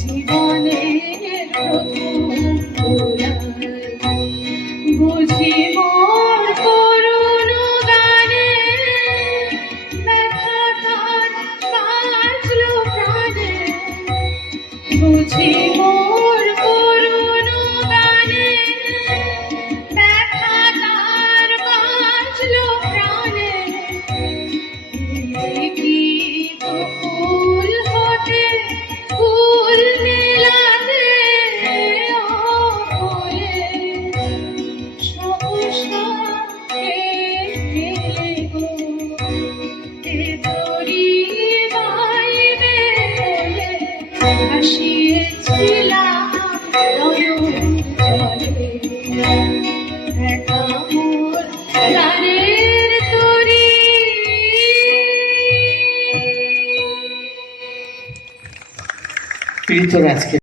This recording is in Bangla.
জীবনের প্রথম বুঝি মোর করুণ গানে ব্যথা তার বাজলো প্রাণে বুঝি মোর করুণ গানে ব্যথা তার বাজলো প্রাণে কি ফুল হতে ফুল মেলাতে বলে সমস্যা গো এ তোরি বাইবে বলে আসিয়েছিলাম নয়ন জলে একা মোর প্রাণের তরি। প্রীতর আজকে